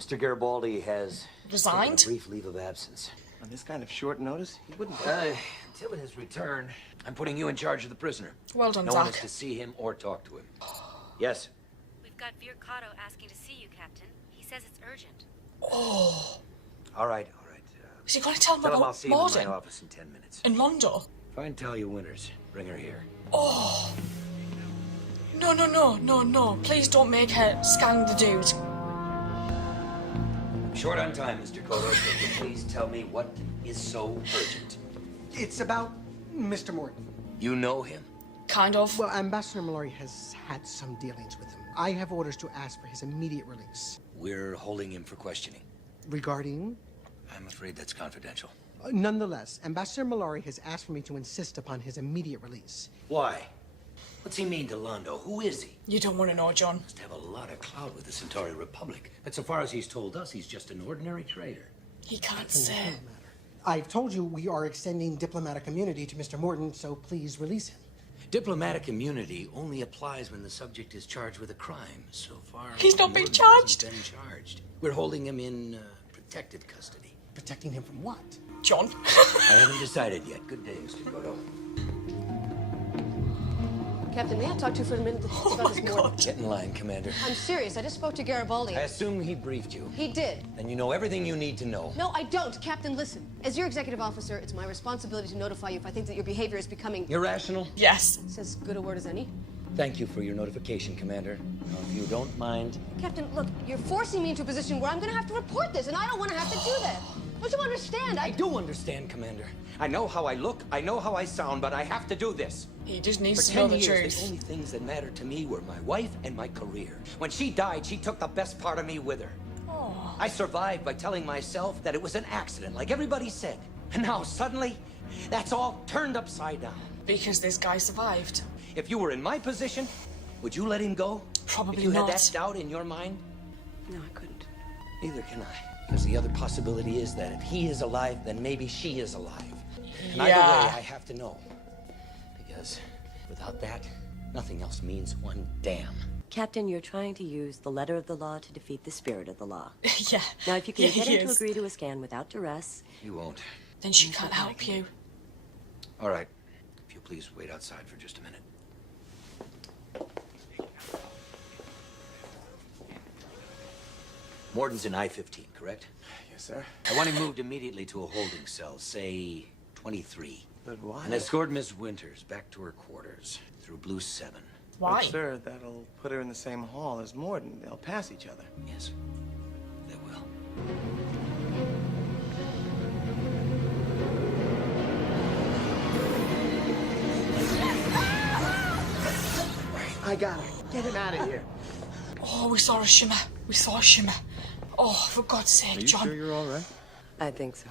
Mr. Garibaldi has resigned? taken a brief leave of absence. On this kind of short notice, he wouldn't... Until his return, I'm putting you in charge of the prisoner. Well done, No Zach. one is to see him or talk to him. Yes? We've got Vircato asking to see you, Captain. He says it's urgent. Oh. All right. Is he going to tell him Tell him I'll about see him in Morden? my office in 10 minutes. In London? Find Talia Winters. Bring her here. Oh. No. Please don't make her scan the dude. I'm short on time, Mr. Kodo, so could you please tell me what is so urgent? It's about Mr. Morden. You know him? Kind of. Well, Ambassador Mallory has had some dealings with him. I have orders to ask for his immediate release. We're holding him for questioning. Regarding? I'm afraid that's confidential. Nonetheless, Ambassador Mallory has asked for me to insist upon his immediate release. Why? What's he mean to Londo? Who is he? You don't want to know, John. Must have a lot of clout with the Centauri Republic. But so far as he's told us, he's just an ordinary trader. He can't say. I've told you we are extending diplomatic immunity to Mr. Morden, so please release him. Diplomatic immunity only applies when the subject is charged with a crime. So far, He's not being Morden charged. hasn't been charged. We're holding him in protective custody. Protecting him from what? John. I haven't decided yet. Good day, Mr. Kodo. Captain, may I talk to you for a minute Oh about my this Morden? God. Get in line, Commander. I'm serious. I just spoke to Garibaldi. I assume he briefed you. He did. Then you know everything you need to know. No, I don't. Captain, listen. As your executive officer, it's my responsibility to notify you if I think that your behavior is becoming... Irrational? Yes. It's as good a word as any. Thank you for your notification, Commander. Now, if you don't mind... Captain, look, you're forcing me into a position where I'm going to have to report this, and I don't want to have to do that. Don't you understand? I do understand, Commander. I know how I look, I know how I sound, but I have to do this. He just needs For to know 10 the years, truth. the only things that mattered to me were my wife and my career. When she died, she took the best part of me with her. Oh. I survived by telling myself that it was an accident, like everybody said. And now, suddenly, that's all turned upside down. Because this guy survived. If you were in my position, would you let him go? Probably if you not. had that doubt in your mind? No, I couldn't. Neither can I. Because the other possibility is that if he is alive, then maybe she is alive. And either way, I have to know. Because without that, nothing else means one damn. Captain, you're trying to use the letter of the law to defeat the spirit of the law. Yeah. Now, if you can Yeah, get he him to is. agree to a scan without duress... You won't. Then she can't help you. All right. If you'll please wait outside for just a minute. Morden's in I-15, correct? Yes, sir. I want him moved immediately to a holding cell, say 23. But why? And escort Miss Winters back to her quarters through Blue 7. Why? But, sir, that'll put her in the same hall as Morden. They'll pass each other. Yes, they will. I got it. Get him out of here. Oh, we saw a shimmer. We saw a shimmer. Oh, for God's sake, Are you John. sure you're all right? I think so.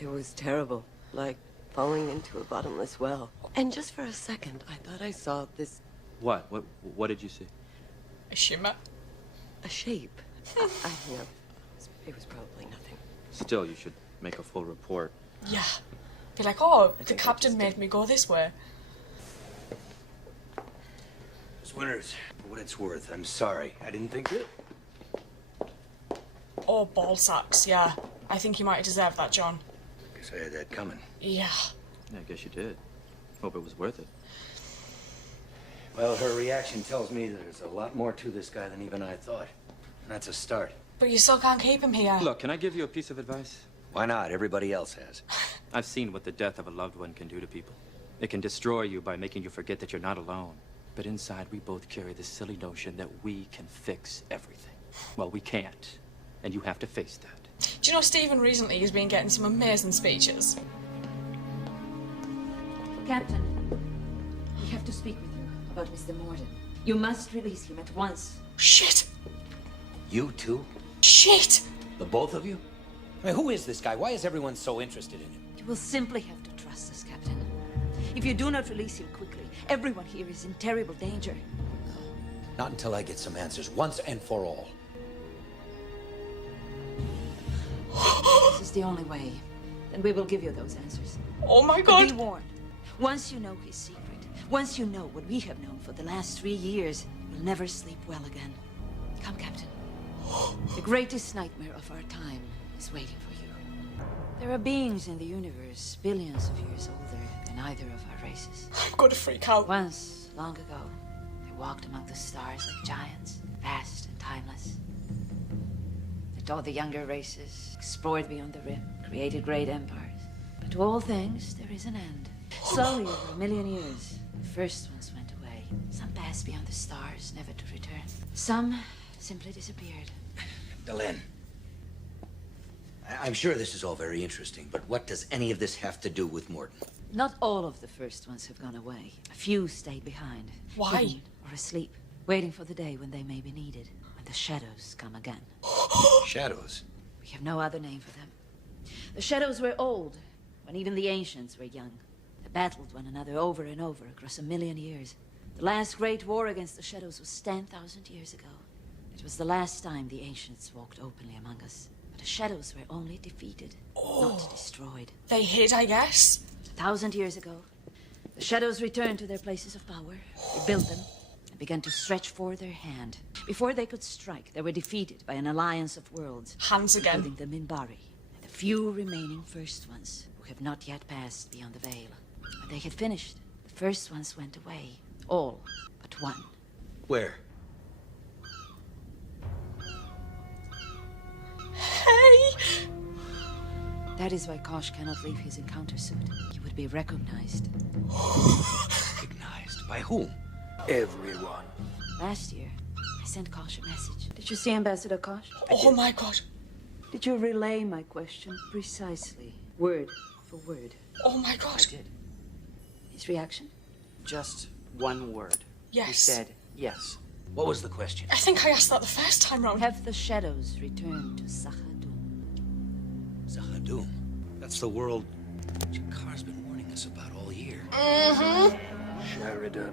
It was terrible. Like falling into a bottomless well. And just for a second, I thought I saw this... What? What did you see? A shimmer? a shape. I you know, it was probably nothing. Still, you should make a full report. Yeah. Be like, oh, the think I captain just made me go this way. Miss Winters, for what it's worth, I'm sorry. I didn't think that. Oh, ball sacks, yeah. I think you might deserve that, John. Guess I had that coming. Yeah. Yeah, I guess you did. Hope it was worth it. Well, her reaction tells me that there's a lot more to this guy than even I thought. And that's a start. But you still can't keep him here. Look, can I give you a piece of advice? Why not? Everybody else has. I've seen what the death of a loved one can do to people. It can destroy you by making you forget that you're not alone. But inside, we both carry this silly notion that we can fix everything. Well, we can't. And you have to face that. Do you know Stephen recently has been getting some amazing speeches? Captain, we have to speak with you about Mr. Morden. You must release him at once. Shit! You too? Shit! The both of you? I mean, who is this guy? Why is everyone so interested in him? You will simply have to trust us, Captain. If you do not release him quickly, everyone here is in terrible danger. Not until I get some answers, once and for all. This is the only way. Then we will give you those answers. Oh my But god! be warned. Once you know his secret, once you know what we have known for the last 3 years, you'll never sleep well again. Come, Captain. The greatest nightmare of our time is waiting for you. There are beings in the universe billions of years older than either of our races. I'm gonna freak out. Once, long ago, they walked among the stars like giants, vast and timeless. They taught the younger races, explored beyond the rim, created great empires. But to all things, there is an end. Slowly, over 1,000,000 years, the first ones went away. Some passed beyond the stars, never to return. Some simply disappeared. Delenn, I'm sure this is all very interesting, but what does any of this have to do with Morden? Not all of the first ones have gone away. A few stayed behind. Why? Hidden or asleep, waiting for the day when they may be needed, when the shadows come again. Shadows? We have no other name for them. The shadows were old, when even the ancients were young. They battled one another over and over across 1,000,000 years. The last great war against the shadows was 10,000 years ago. It was the last time the ancients walked openly among us. But the shadows were only defeated, not destroyed. They hid, I guess. 1,000 years ago, the shadows returned to their places of power, rebuilt them, and began to stretch forth their hand. Before they could strike, they were defeated by an alliance of worlds. Hands again. Including the Minbari, and the few remaining first ones who have not yet passed beyond the veil. When they had finished, the first ones went away. All but one. Where? Hey! That is why Kosh cannot leave his encounter suit. He would be recognized. Recognized? By whom? Everyone. Last year, I sent Kosh a message. Did you see Ambassador Kosh? Oh my god. Did you relay my question precisely, word for word? Oh my god. I did. His reaction? Just one word. Yes. He said yes. What was the question? I think I asked that the first time round. Have the shadows returned to Sahadum? Sahadum? That's the world Jakar's been warning us about all year. Mm-hmm. Sheridan,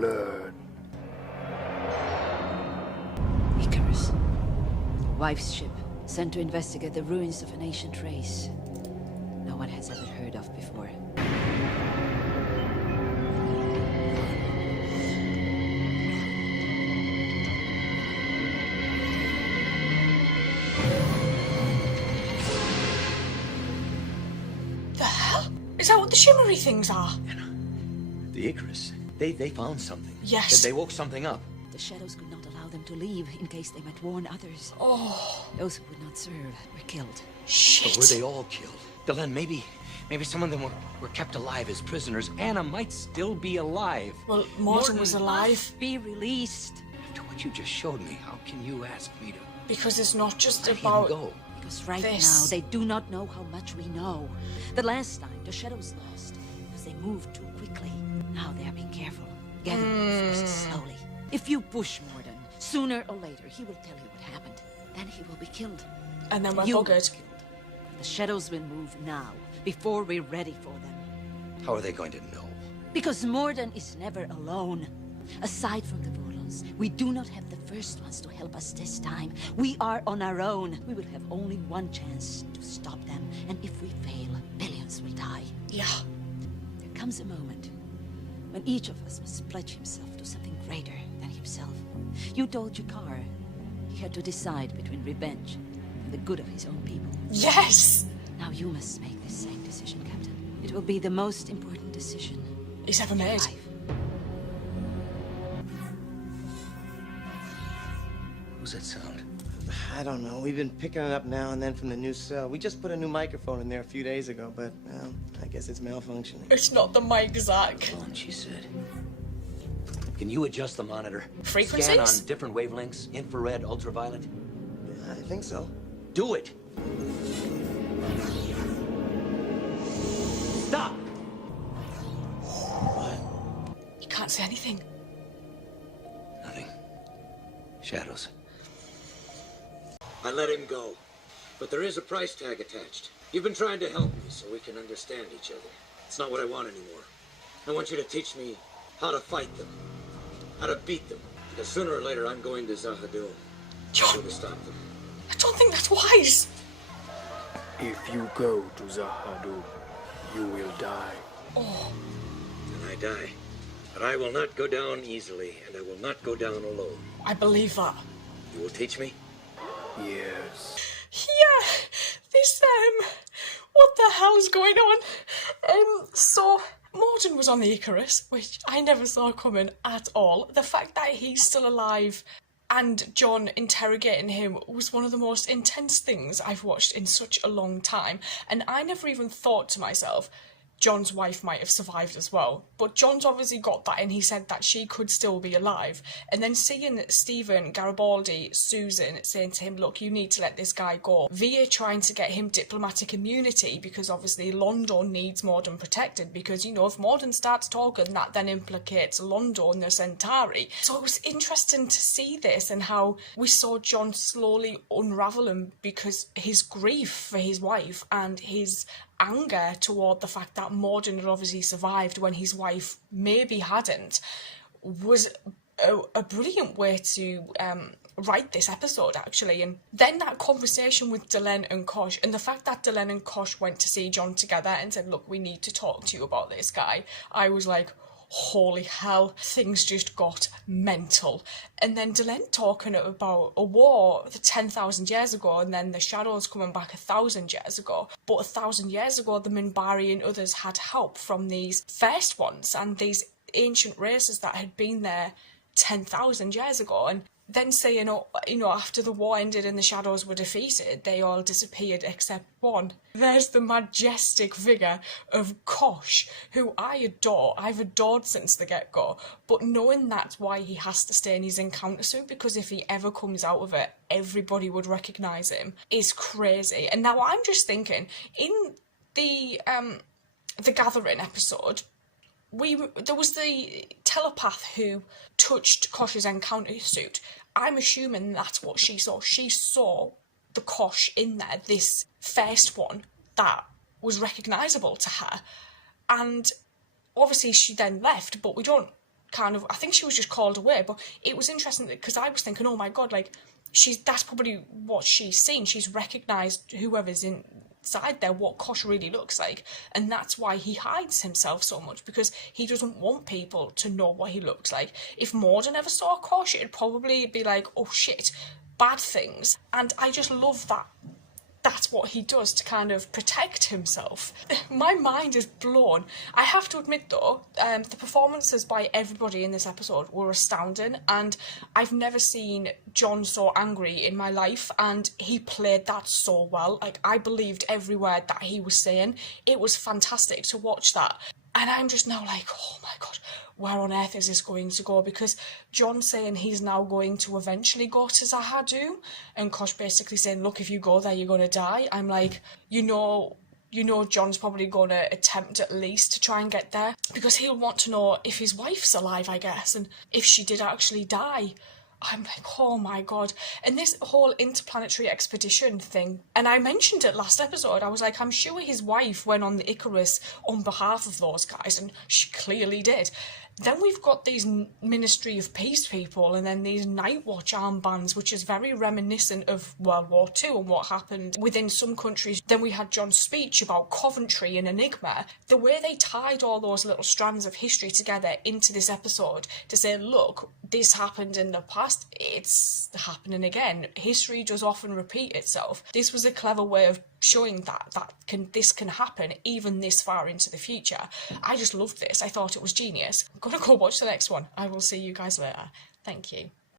learn. Icarus. Your wife's ship, sent to investigate the ruins of an ancient race no one has ever heard of before. The hell? Is that what the shimmery things are? The Icarus. They found something. Yes. They woke something up. The shadows could not allow them to leave in case they might warn others. Oh. Those who would not serve were killed. Shit. But were they all killed? Delenn, maybe some of them were kept alive as prisoners. Anna might still be alive. Well, Morden was alive. Must be released. After what you just showed me, how can you ask me to Because it's not just let him about... go? Because right This. now, they do not know how much we know. The last time, the shadows lost because they moved too quickly. Now they are being careful, gathering their forces slowly. If you push Morden, sooner or later, he will tell you what happened. Then he will be killed. And then we're You will be buggered. killed. The shadows will move now, before we're ready for them. How are they going to know? Because Morden is never alone. Aside from the Vorlons, we do not have the first ones to help us this time. We are on our own. We will have only one chance to stop them. And if we fail, billions will die. Yeah. There comes a moment when each of us must pledge himself to something greater than himself. You told Jakar he had to decide between revenge and the good of his own people. Yes! Now you must make the same decision, Captain. It will be the most important decision He's ever of your made. life. What was that sound? I don't know. We've been picking it up now and then from the new cell. We just put a new microphone in there a few days ago, but, well, I guess it's malfunctioning. It's not the mic, Zach. On, she said. Can you adjust the monitor? Frequencies? Scan on different wavelengths, infrared, ultraviolet. I think so. Do it. Stop. You can't say anything. Nothing. Shadows. I let him go. But there is a price tag attached. You've been trying to help me so we can understand each other. It's not what I want anymore. I want you to teach me how to fight them. How to beat them. Because sooner or later I'm going to Zahadul. John, To stop them. I don't think that's wise. If you go to Zahadum, you will die. Oh, And I die. But I will not go down easily, and I will not go down alone. I believe that. You will teach me? Yes. Yeah, this, what the hell is going on? So, Morden was on the Icarus, which I never saw coming at all. The fact that he's still alive and John interrogating him was one of the most intense things I've watched in such a long time. And I never even thought to myself, John's wife might have survived as well. But John's obviously got that and he said that she could still be alive. And then seeing Stephen, Garibaldi, Susan saying to him, look, you need to let this guy go. Via trying to get him diplomatic immunity because obviously London needs Morden protected because, you know, if Morden starts talking, that then implicates London and the Centauri. So it was interesting to see this and how we saw John slowly unraveling because his grief for his wife and his anger toward the fact that Morden had obviously survived when his wife maybe hadn't was a brilliant way to write this episode, actually. And then that conversation with Delenn and Kosh, and the fact that Delenn and Kosh went to see John together and said, look, we need to talk to you about this guy, I was like, holy hell, things just got mental. And then Delenn talking about a war 10,000 years ago and then the shadows coming back 1,000 years ago. But 1,000 years ago, the Minbari and others had help from these first ones and these ancient races that had been there 10,000 years ago. And then saying, you know, after the war ended and the shadows were defeated, they all disappeared except one. There's the majestic figure of Kosh, who I adore. I've adored since the get-go. But knowing that's why he has to stay in his encounter suit, because if he ever comes out of it, everybody would recognise him, is crazy. And now I'm just thinking, in the Gathering episode, there was the telepath who touched Kosh's encounter suit. I'm assuming that's what she saw. She saw the Kosh in there, this first one that was recognisable to her. And obviously she then left, but we don't I think she was just called away. But it was interesting because I was thinking, oh my God, like, that's probably what she's seen. She's recognised whoever's inside there, what Kosh really looks like, and that's why he hides himself so much, because he doesn't want people to know what he looks like. If Morden ever saw Kosh, it'd probably be like, oh shit, bad things. And I just love that that's what he does to kind of protect himself. My mind is blown. I have to admit though, the performances by everybody in this episode were astounding, and I've never seen John so angry in my life, and he played that so well. Like, I believed every word that he was saying. It was fantastic to watch that. And I'm just now like, oh my God, where on earth is this going to go? Because John saying he's now going to eventually go to Zahadu, and Kosh basically saying, look, if you go there, you're going to die. I'm like, you know John's probably going to attempt at least to try and get there, because he'll want to know if his wife's alive, I guess, and if she did actually die. I'm like, oh my God. And this whole interplanetary expedition thing, and I mentioned it last episode, I was like, I'm sure his wife went on the Icarus on behalf of those guys, and she clearly did. Then we've got these Ministry of Peace people, and then these Night Watch armbands, which is very reminiscent of World War II and what happened within some countries. Then we had John's speech about Coventry and Enigma. The way they tied all those little strands of history together into this episode to say, look, this happened in the past, it's happening again. History does often repeat itself. This was a clever way of showing that this can happen even this far into the future. I just loved this. I thought it was genius. I'm gonna go watch the next one. I will see you guys later. Thank you.